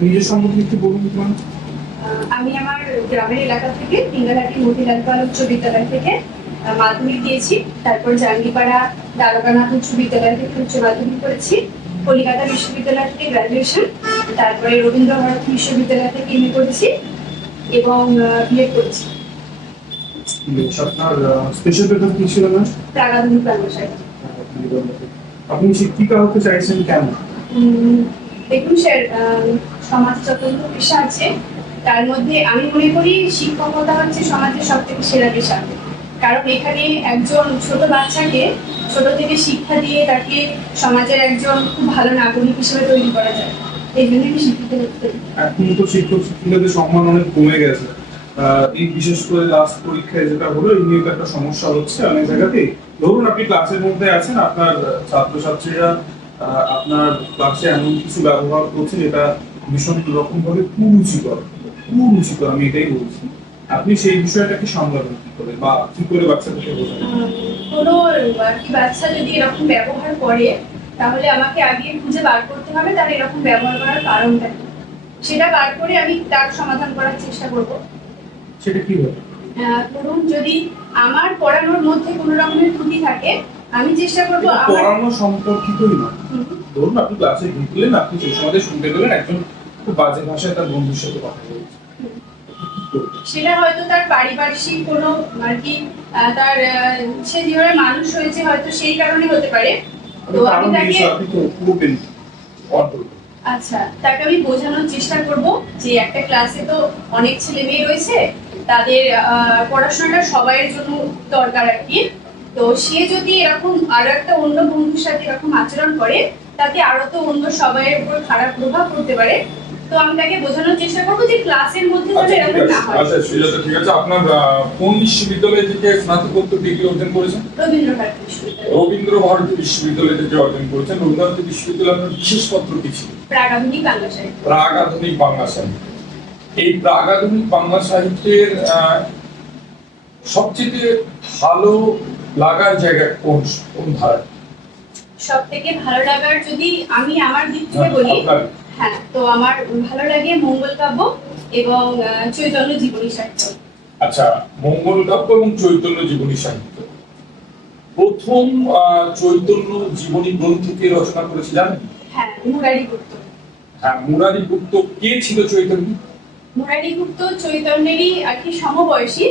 নিজের সম্বন্ধে একটু বলুন তোমার আমি আমার গ্রামের এলাকা থেকে পিঙ্গাঘাটি মতিলাল উচ্চ বিদ্যালয় থেকে মাধ্যমিক দিয়েছি। তারপর জাঙ্গিপাড়া দ্বারকানাথ উচ্চ বিদ্যালয় থেকে উচ্চ মাধ্যমিক করেছি। কলকাতা বিশ্ববিদ্যালয় থেকে গ্রাজুয়েশন তারপরে রবীন্দ্র ভারতী বিশ্ববিদ্যালয় থেকে এমএ করেছি এবং বিএড করেছি। বেশ, আপনার স্পেশাল পেপার কি ছিল না প্রাগাধুনিক আপনি শিক্ষিকা হতে চাইছেন কেন? দেখুন স্যার পেশা আছে। তার মধ্যে আমি মনে করি শিক্ষকতা হচ্ছে সমাজের সব থেকে সেরা পেশা। কারণ এখানে একজন ছোট বাচ্চাকে ছোট থেকে শিক্ষা দিয়ে তাকে সমাজের একজন খুব ভালো নাগরিক হিসেবে তৈরি করা যায়। এই জন্য আমি শিক্ষিত হতে এখন তো শিক্ষক শিক্ষিকাদের সম্মান অনেক কমে গেছে। এই বিশেষ করে লাস্ট পরীক্ষায় যেটা হলো, এই নিয়ে একটা সমস্যা হচ্ছে অনেক জায়গাতে। ধরুন, আপনি ক্লাসের মধ্যে আছেন, আপনার ছাত্রছাত্রীরা আপনার ক্লাসে এমন কিছু ব্যবহার করছে যেটা ভীষণ রকম ভাবে কুরুচিকর। কুরুচিকর, আমি এটাই বলছি। আপনি সেই বিষয়টাকে সামলাবেন কি করে? বা কি করে বাচ্চাদেরকে বোঝাবেন? কোনো বাচ্চা যদি এরকম ব্যবহার করে, তাহলে আমাকে আগে খুঁজে বার করতে হবে তার এরকম ব্যবহার করার কারণটা সেটা বার করে আমি তার সমাধান করার চেষ্টা করব। সেটা কি হবে ধরুন যদি আমার পড়ানোর মধ্যে কোনো রকমের ত্রুটি থাকে আমি চেষ্টা করব পড়ানো সম্পর্কিতই হুম, ধরুন আপনি ক্লাসে ঢুকলেন আপনি সেই সময় শুনতে পেলেন একজন খুব বাজে ভাষায় তার বন্ধুর সাথে কথা বলছে। সেটা হয়তো তার পারিপার্শ্বিক কোনো আর কি তার সে যেভাবে মানুষ হয়েছে হয়তো সেই কারণে হতে পারে। তো আমি তাকে আচ্ছা তাকে আমি বোঝানোর চেষ্টা করব যে একটা ক্লাসে তো অনেক ছেলে মেয়ে রয়েছে তাদের পড়াশোনাটা সবাইয়ের জন্য দরকার আর কি। তো সে যদি এরকম আরও একটা অন্য বন্ধুর সাথে এরকম আচরণ করে তাতে আরও তো অন্য সবাইয়ের উপর খারাপ প্রভাব পড়তে পারে। তো আমি তাকে বোঝানোর চেষ্টা করব যে ক্লাসের মধ্যে যেন আচ্ছা এরকম না হয়। আচ্ছা সুজাতা ঠিক আছে। আপনার কোন বিশ্ববিদ্যালয় থেকে স্নাতকোত্তর ডিগ্রি অর্জন করেছেন? রবীন্দ্রনাথ বিশ্ববিদ্যালয়। রবীন্দ্র ভারতী বিশ্ববিদ্যালয় থেকে অর্জন করেছেন। রবীন্দ্র ভারতী বিশ্ববিদ্যালয় আপনার বিশেষপত্র কি ছিল? প্রাগাধুনিক বাংলা সাহিত্য। প্রাগ আধুনিক বাংলা সাহিত্য। এই প্রাগ আধুনিক বাংলা সাহিত্যের সবচেয়ে ভালো লাগার জায়গা কোন কোন ধারা? সব থেকে ভালো লাগার যদি আমি আমার দিক থেকে বলি হ্যাঁ তো আমার ভালো লাগে মঙ্গল কাব্য এবং চৈতন্য জীবনী সাহিত্য। আচ্ছা মঙ্গল কাব্য এবং চৈতন্য জীবনী সাহিত্য। প্রথম চৈতন্য জীবনী গ্রন্থ কে রচনা করেছে জানেন হ্যাঁ মুরারি গুপ্ত হ্যাঁ মুরারি গুপ্ত কে ছিল চৈতন্য? মুরারি গুপ্ত চৈতন্যেরই আর কি সমবয়সী।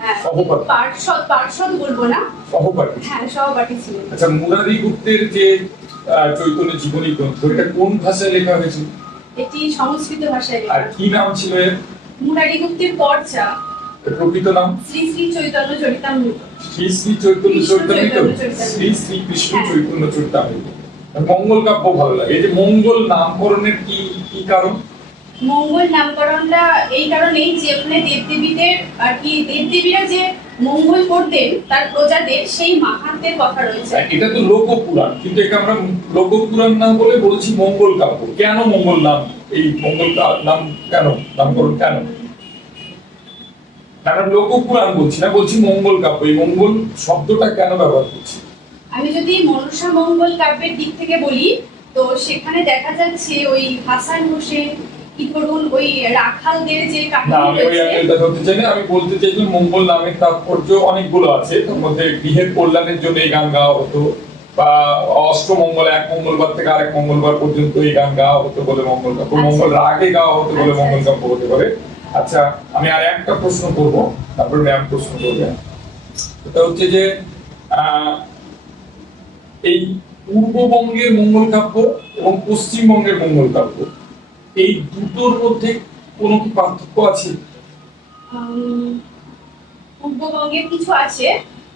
হ্যাঁ, সহপাঠী। পার্শ্বদ পার্শ্বদ বলব না। সহপাঠী। হ্যাঁ সহপাঠী ছিলেন। আচ্ছা মুরারি গুপ্তের যে চৈতন্য জীবনী গ্রন্থ এটা কোন ভাষায় লেখা হয়েছিল এটি সংস্কৃত ভাষায় আর কি নাম ছিল এর? মুরারি গুপ্তের পর্চা প্রকৃত নাম? শ্রী শ্রী চৈতন্য চরিতামৃত। শ্রী শ্রী চৈতন্য চৈতন্য। শ্রী শ্রী কৃষ্ণ হ্যাঁ। চৈতন্য চৈতন্যিত মঙ্গল কাব্য ভালো লাগে। এই যে মঙ্গল নামকরণের কি কি কারণ? মঙ্গল নামকরণটা এই কারণেই যে ওখানে দেবদেবীদের আর কি দেবদেবীরা যে মঙ্গল করতেন তার প্রজাদের সেই মাহাত্মের কথা রয়েছে। এটা তো লোকপুরাণ কিন্তু একে আমরা লোকপুরাণ না বলে বলছি মঙ্গল কাব্য। কেন মঙ্গল নাম এই মঙ্গল নাম কেন নামকরণ কেন? আমরা লোকপুরাণ বলছি না বলছি মঙ্গল কাব্য। এই মঙ্গল শব্দটা কেন ব্যবহার করছি? আমি যদি মনসা মঙ্গল কাব্যের দিক থেকে বলি তো সেখানে দেখা যাচ্ছে ওই হাসান হোসেন কি ধরুন ওই রাখালদের যে কাহিনী আমি রয়েছে না বলতে চাই মঙ্গল নামের তাৎপর্য অনেকগুলো আছে তার মধ্যে গৃহের কল্যাণের জন্য এই গান গাওয়া হতো বা অষ্টমঙ্গল এক মঙ্গলবার থেকে আরেক মঙ্গলবার পর্যন্ত এই গান গাওয়া হতো বলে মঙ্গল আচ্ছা। মঙ্গল রাগে গাওয়া হতো বলে আচ্ছা, মঙ্গল আচ্ছা। কাব্য হতে পারে আচ্ছা আমি আর একটা প্রশ্ন করব তারপর ম্যাম প্রশ্ন করবে এটা হচ্ছে যে আহ, এই পূর্ববঙ্গের মঙ্গল কাব্য এবং পশ্চিমবঙ্গের মঙ্গল কাব্য এই দুটোর মধ্যে কোনো কি পার্থক্য আছে? পূর্ববঙ্গের কিছু আছে।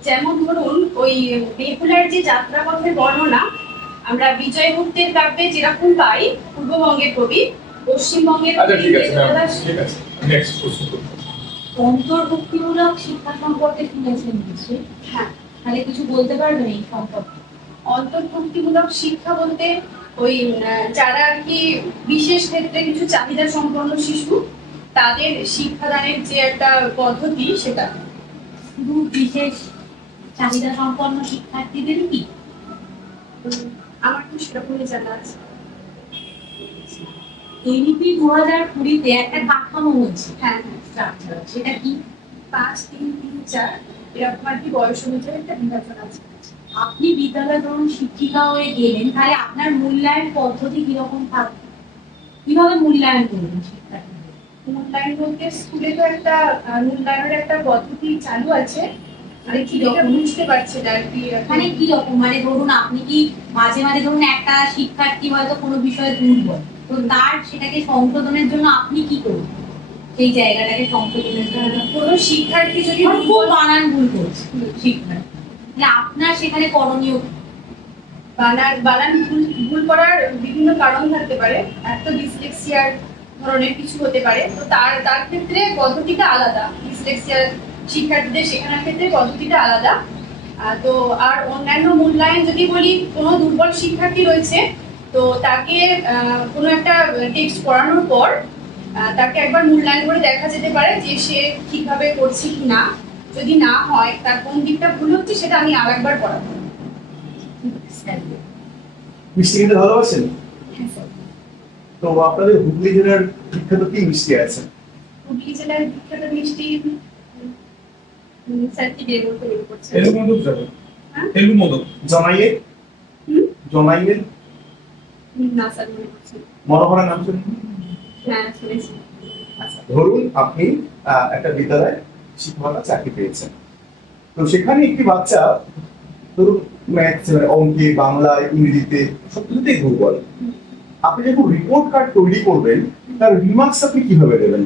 যেমন ধরুন ওই বেহুলার যে যাত্রাপথের বর্ণনা আমরা বিজয় গুপ্তের কাব্যে যেরকম পাই পূর্ববঙ্গের কবি পশ্চিমবঙ্গের আচ্ছা অন্তর্ভুক্তিমূলক শিক্ষা সম্পর্কে শুনেছেন কিছু হ্যাঁ। তাহলে কিছু বলতে পারবেন এই সম্পর্কে? অন্তর্ভুক্তিমূলক শিক্ষা বলতে ওই যারা আর কি বিশেষ ক্ষেত্রে কিছু চাহিদা সম্পন্ন শিশু তাদের শিক্ষাদানের যে একটা পদ্ধতি সেটা। শুধু বিশেষ চাহিদা সম্পন্ন শিক্ষার্থীদের কি? আমার তো সেরকমই জানা আছে। এবিপি দু হাজার কুড়িতে একটা কাঠামো হচ্ছে হ্যাঁ হ্যাঁ। সেটা কি? পাঁচ তিন তিন চার এরকম আর কি বয়স অনুযায়ী একটা বিভাজন আছে। আপনি বিদ্যালয় ধরুন শিক্ষিকা হয়ে গেলেন তাহলে আপনার মূল্যায়ন পদ্ধতি কীরকম থাকবে? কীভাবে মূল্যায়ন করবেন শিক্ষার্থীদের? মূল্যায়ন বলতে স্কুলে তো একটা মূল্যায়নের একটা পদ্ধতি চালু আছে। মানে কি বুঝতে পারছে না আর কি মানে কি রকম? মানে ধরুন আপনি কি মাঝে মাঝে ধরুন একটা শিক্ষার্থী হয়তো কোনো বিষয়ে দুর্বল তো তার সেটাকে সংশোধনের জন্য আপনি কি করবেন? সেই জায়গাটাকে সংশোধনের জন্য। কোনো শিক্ষার্থী যদি খুব বানান ভুল করছে। শিক্ষার্থী। তাহলে আপনার সেখানে করণীয়? বানান বানান ভুল ভুল করার বিভিন্ন কারণ থাকতে পারে। একটা ডিসলেক্সিয়ার ধরনের কিছু হতে পারে। তো তার তার ক্ষেত্রে পদ্ধতিটা আলাদা। ডিসলেক্সিয়ার শিক্ষার্থীদের শেখানোর ক্ষেত্রে পদ্ধতিটা আলাদা। তো আর অন্যান্য মূল্যায়ন যদি বলি, কোনো দুর্বল শিক্ষার্থী রয়েছে, তো তাকে কোনো একটা টেক্সট পড়ানোর পর তাকে একবার মূল্যায়ন করে দেখা যেতে পারে যে সে ঠিকভাবে করছে কি না যদি না হয় তার কোন দিকটা ভুল হচ্ছে সেটা আমি আরেকবার পড়াবো। মিষ্টি খেতে ভালোবাসেন? হ্যাঁ তো আপনাদের হুগলি জেলার বিখ্যাত কি মিষ্টি আছে? হুগলি জেলার বিখ্যাত মিষ্টি বের করতে বের করছে যাবে। হ্যাঁ? না স্যার মনে করছে মনোহরা নাম হ্যাঁ শুনেছি। আচ্ছা ধরুন আপনি আহ, একটা বিদ্যালয়ে শিক্ষকতা চাকরি পেয়েছেন। তো সেখানে একটি বাচ্চা ধরুন ম্যাথ অঙ্কে বাংলায় ইংরেজিতে দুর্বল আপনি যখন রিপোর্ট কার্ড তৈরি করবেন তার রিমার্কস আপনি কীভাবে দেবেন?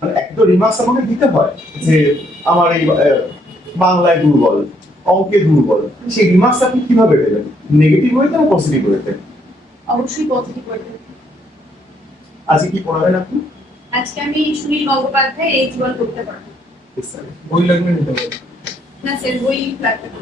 মানে এক তো রিমার্কস আমাকে দিতে হয় যে আমার এই বাংলায় দুর্বল অঙ্কে দুর্বল সেই রিমার্কস আপনি কীভাবে দেবেন? নেগেটিভ ওয়েতে না পজিটিভ ওয়েতে অবশ্যই পজিটিভ করবেন আজকে কি পড়াবেন আপনি? আজকে আমি সুনীল গঙ্গোপাধ্যায় এই জীবন করতে পারব। বই লাগবে নিতে পারবে না স্যার বই লাগবে না।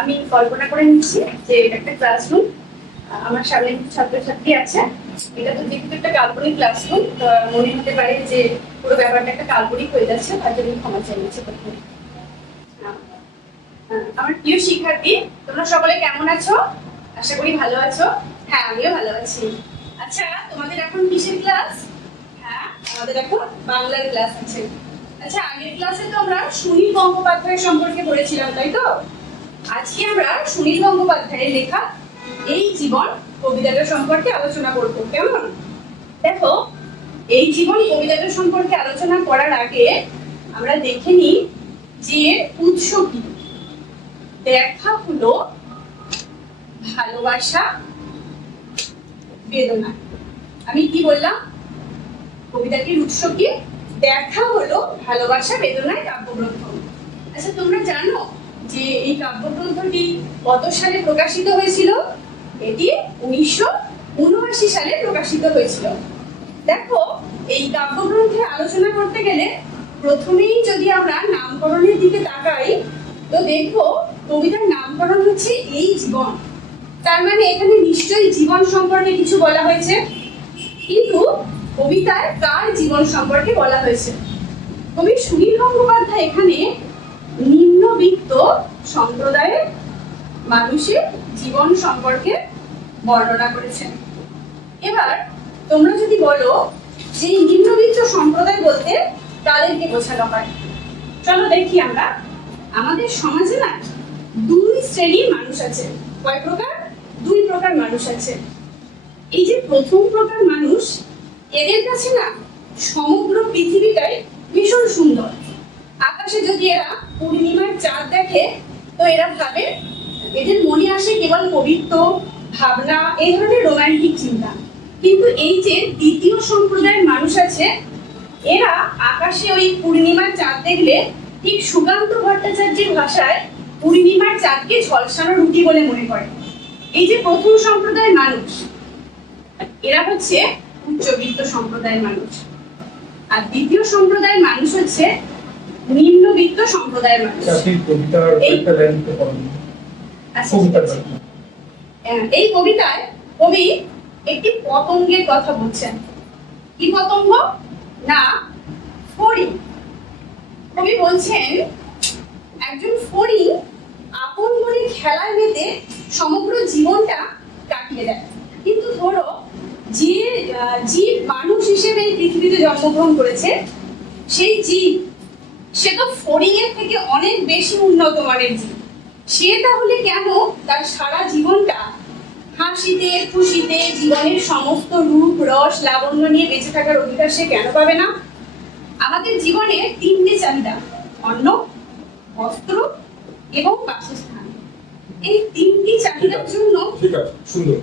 আমি কল্পনা করে নিচ্ছি যে এটা একটা ক্লাসরুম আমার সামনে কিছু ছাত্রছাত্রী আছে। এটা তো যেহেতু একটা কাল্পনিক ক্লাসরুম মনে হতে পারে যে পুরো ব্যাপারটা একটা কাল্পনিক হয়ে যাচ্ছে, তার জন্য ক্ষমা চাই নিচ্ছি প্রথমে আমার প্রিয় শিক্ষার্থী, তোমরা সকলে কেমন আছো? আশা করি ভালো আছো। হ্যাঁ আমিও ভালো আছি। আচ্ছা তোমাদের এখন কিসের ক্লাস হ্যাঁ আমাদের এখন বাংলার ক্লাস আছে। আচ্ছা আগের ক্লাসে তো আমরা সুনীল গঙ্গোপাধ্যায় সম্পর্কে পড়েছিলাম, তাই তো? আজকে আমরা সুনীল গঙ্গোপাধ্যায়ের লেখা এই জীবন কবিতাটা সম্পর্কে আলোচনা করব, কেমন? দেখো, এই জীবন কবিতাটা সম্পর্কে আলোচনা করার আগে আমরা দেখে নিই যে উৎস কি। দেখা হলো ভালোবাসা, বেদনা। আমি কি বললাম? কবিতাটির উৎস কি? দেখা হলো ভালোবাসা, বেদনায় কাব্যগ্রন্থ। আচ্ছা তোমরা জানো যে এই কাব্যগ্রন্থটি কত সালে প্রকাশিত হয়েছিল? এটি উনিশশো উনআশি সালে প্রকাশিত হয়েছিল। দেখো, এই কাব্যগ্রন্থে আলোচনা করতে গেলে প্রথমেই যদি আমরা নামকরণের দিকে তাকাই, তো দেখব কবিতার নামকরণ হচ্ছে এই জীবন। তার মানে এখানে নিশ্চয়ই জীবন সম্পর্কে কিছু বলা হয়েছে, কিন্তু কবিতায় কার জীবন সম্পর্কে বলা হয়েছে? কবি সুনীল গঙ্গোপাধ্যায় এখানে নিম্নবিত্ত সম্প্রদায়ের মানুষের জীবন সম্পর্কে বর্ণনা করেছেন। এবার তোমরা যদি বলো যে নিম্নবিত্ত সম্প্রদায় বলতে তাদেরকে বোঝানো হয়? চলো দেখি আমরা। আমাদের সমাজে না দুই শ্রেণির মানুষ আছে। কয় প্রকার? দুই প্রকার মানুষ আছে। এই যে প্রথম প্রকার মানুষ, এদের কাছে না সমগ্র পৃথিবীটাই ভীষণ সুন্দর। আকাশে যদি এরা পূর্ণিমার চাঁদ দেখে তো এরা ভাবে, এদের মনে আসে কেবল কবিত্ব ভাবনা, এই ধরনের রোমান্টিক চিন্তা। কিন্তু এই যে দ্বিতীয় সম্প্রদায়ের মানুষ আছে, এরা আকাশে ওই পূর্ণিমার চাঁদ দেখলে ঠিক সুকান্ত ভট্টাচার্যের ভাষায় পূর্ণিমার চাঁদকে ঝলসানো রুটি বলে মনে করে। এই যে প্রথম সম্প্রদায়ের মানুষ, এরা হচ্ছে উচ্চবিত্ত সম্প্রদায়ের মানুষ। আর দ্বিতীয় সম্প্রদায়ের মানুষ হচ্ছে নিম্নবিত্ত সম্প্রদায়ের মানুষ। এই- আচ্ছা, আছে। আহ, এই কবিতায় কবি একটি পতঙ্গের কথা বলছেন। কি পতঙ্গ? না ফড়িং। কবি বলছেন একজন ফড়ি আপন মনে খেলায় মেতে সমগ্র জীবনটা কাটিয়ে দেয়। কিন্তু ধরো যে জীব মানুষ হিসেবে এই পৃথিবীতে জন্মগ্রহণ করেছে সেই জীব সে তো ফড়িং এর থেকে অনেক বেশি উন্নত মানের জীব। সে তাহলে কেন তার সারা জীবনটা হাসিতে খুশিতে জীবনের সমস্ত রূপ রস লাবণ্য নিয়ে বেঁচে থাকার অধিকার সে কেন পাবে না? আমাদের জীবনে তিনটে চাহিদা অন্ন বস্ত্র এবং বাসস্থান। এই তিনটি চাহিদার জন্য ঠিক আছে সুন্দর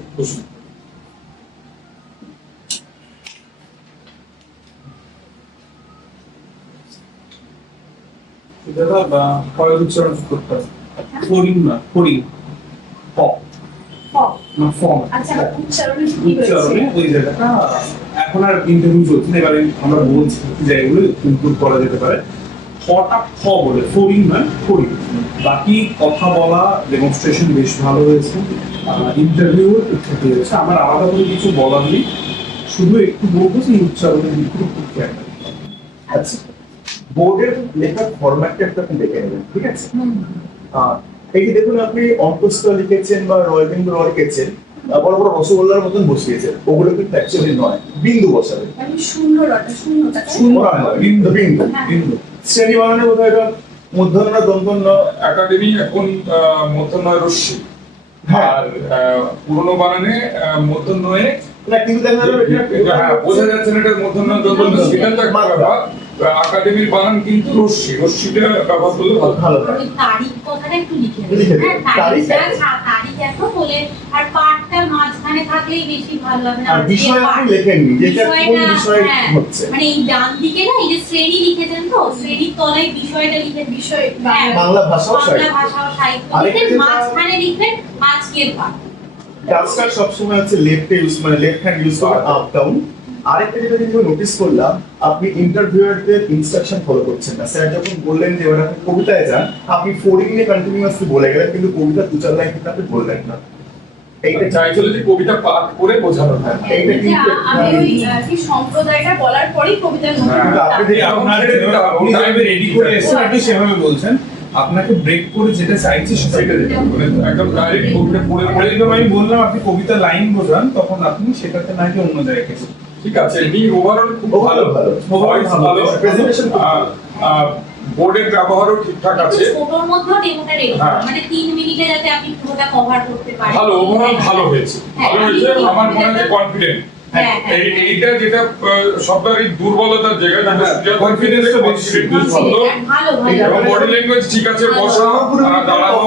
দাদা কয়েক উচ্চারণ করতে হবে ফড়িং না ফড়িং প। না ফর্ম আচ্ছা এখন আর ইন্টারভিউ চলছে না এবারে আমরা বলছি জায়গাগুলো ইমপ্রুভ করা যেতে পারে। ফটা ফ বলে ফড়িং নয় ফড়িং বাকি কথা বলা ডেমনস্ট্রেশন বেশ ভালো হয়েছে। ইন্টারভিউ ঠিকঠাক হয়েছে। আমার আলাদা করে কিছু বলার নেই। শুধু একটু বলব যে উচ্চারণের দিকগুলো খুব খেয়াল আচ্ছা। বোর্ডের লেখার ফরম্যাটটা একটু আপনি দেখে নেবেন ঠিক আছে? এই যে দেখুন আপনি অঙ্কস্ত লিখেছেন বা রয়বিন্দু র লিখেছেন বড় বড় রসগোল্লার মতন বসিয়েছেন ওগুলো কিন্তু অ্যাকচুয়ালি নয় বিন্দু বসাবে। শূন্য নয়, বিন্দু বিন্দু হ্যাঁ। বিন্দু শ্রেণি বানানে বোধ হয় মূর্ধন্য দন্তন্য একাডেমি এখন মধ্যনয় রশ্মি। হ্যাঁ। আর আহ, পুরনো বানানে মধ্যনয়ে না কিন্তু দেখা যাবে এটা হ্যাঁ বোঝা যাচ্ছে না এটা মধ্যনয় দন্তন্য সেটা তো একটা ব্যাপার। একাডেমির বানান কিন্তু রশ্মি। রশ্মিটা ব্যবহার করলে ভালো। ভালো। তারিখ কথাটা একটু লিখে। হ্যাঁ, তারিখ তারিখ এত বলে আর পাঠটা মাঝখানে থাকলেই বেশি ভালো হবে আর বিষয় আপনি লেখেননি যে কোন বিষয়টা, হ্যাঁ, হচ্ছে। মানে এই ডান দিকে না এই যে শ্রেণি লিখেছেন তো শ্রেণির তলায় বিষয়টা লিখে বিষয় হ্যাঁ, বাংলা ভাষা ও বাংলা ভাষা ও সাহিত্য আরেকটা লিখবেন যেটা- মাঝখানে লিখবেন আজকের পাঠ। টাস্কার সবসময় হচ্ছে লেফটে ইউজ মানে লেফট হ্যান্ড ইউজ করে আপ ডাউন আরেকটা যেটা কিন্তু নোটিস করলাম আপনি ইন্টারভিউয়ারদের ইনস্ট্রাকশন ফলো করছেন না। স্যার যখন বললেন যে ওরা কবিতায় যান আপনি ফোরিং নিয়ে কন্টিনিউয়াসলি বলে গেলেন কিন্তু কবিতা দু চার লাইন কিন্তু আপনি বললেন না। এইটা চাইছিল যে কবিতা পাঠ করে বোঝানো হয়। এইটা কিন্তু আমি ওই কি সম্প্রদায়টা বলার পরেই কবিতার মধ্যে হ্যাঁ, আপনি আপনার আপনি রেডি করে এসেছেন আপনি সেভাবে বলছেন আপনাকে ব্রেক করে যেটা চাইছি সেটা একদম ডাইরেক্ট কবিতা পড়ে পড়ে আমি বললাম আপনি কবিতা লাইন বোঝান তখন আপনি সেটাতে নাকি অন্য জায়গায় গেছেন। ঠিক আছে। এমনি ওভারঅল খুব ভালো। ভালো। ভয়েস ভালো। প্রেজেন্টেশন বোর্ডের ব্যবহারও ঠিকঠাক আছে। ছোটর মধ্যে ডেমোটা রেডি। মানে 3 মিনিটে যাতে আপনি পুরোটা কভার করতে পারেন। ভালো ওভারঅল ভালো হয়েছে। হ্যাঁ, ভালো হয়েছে আমার মনে হয় কনফিডেন্ট এইটা যেটা সবটারই দুর্বলতার জায়গা হ্যাঁ, ক্ষেত্রে তো বেশি। এবং বডি ল্যাঙ্গুয়েজ ঠিক আছে বসা। দাঁড়ানো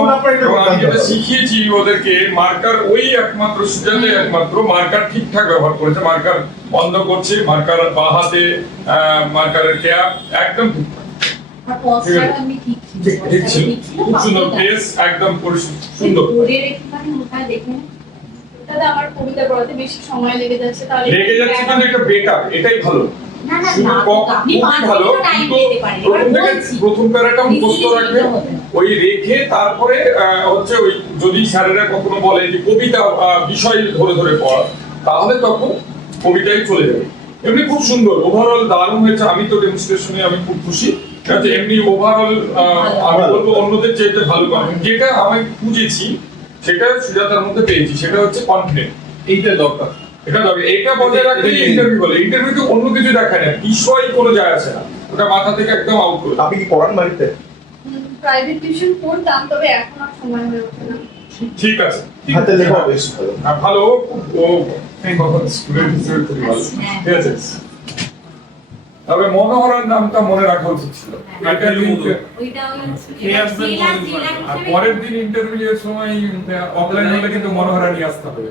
এবং আমি যেটা শিখিয়েছি ওদেরকে মার্কার ওই একমাত্র সুজাতে একমাত্র মার্কার ঠিকঠাক ব্যবহার করেছে। মার্কার বন্ধ করছে মার্কার বা হাতে মার্কারের ক্যাপ একদম ঠিক ঠিক। ছিল। খুব সুন্দর পেস একদম সুন্দর। দাদা আমার কবিতা পড়াতে বেশি সময় লেগে যাচ্ছে তাহলে লেগে যাচ্ছে এটা বেটার এটাই ভালো। প্রথম প্যারাটা মুখস্থ রাখবে। ওই রেখে তারপরে হচ্ছে ওই যদি স্যারেরা কখনো বলে যে কবিতা বিষয় ধরে ধরে পড়া তাহলে তখন কবিতায় চলে যাবে। এমনি খুব সুন্দর। ওভারঅল দারুণ হয়েছে। আমি তো ডেমনস্ট্রেশনে আমি খুব খুশি। এমনি ওভারঅল আমি বলব অন্যদের চাইতে ভালো। করে যেটা আমি খুঁজেছি সেটা সুজাতার মধ্যে পেয়েছি সেটা হচ্ছে কনফিডেন্ট এইটা দরকার। এটা তবে এটা বজায় রাখলে ইন্টারভিউ বলে। ইন্টারভিউতে অন্য কিছু দেখায় না। বিষয় কোনো যায় আসে না। ওটা মাথা থেকে একদম আউট করে। আপনি কি পড়ান বাড়িতে? প্রাইভেট টিউশন পড়তাম তবে এখন আর সময় হয়ে ওঠে না। ঠিক আছে। হাতে লেখা বেশ ভালো। ভালো। ও স্টুডেন্ট হিসেবে খুবই ভালো। হ্যাঁ। ঠিক আছে। তবে মনোহরার নামটা মনে রাখা উচিত ছিল। হ্যাঁ। আর পরের দিন ইন্টারভিউ এর সময় অফলাইন হলে কিন্তু মনোহরা নিয়ে আসতে হবে।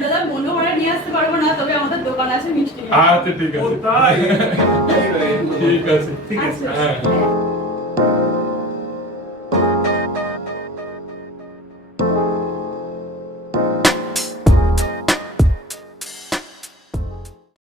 দাদা মনোহরা নিয়ে আসতে পারব না তবে আমাদের দোকান আছে মিষ্টি। আচ্ছা ঠিক আছে। ঠিক আছে। ঠিক আছে হ্যাঁ।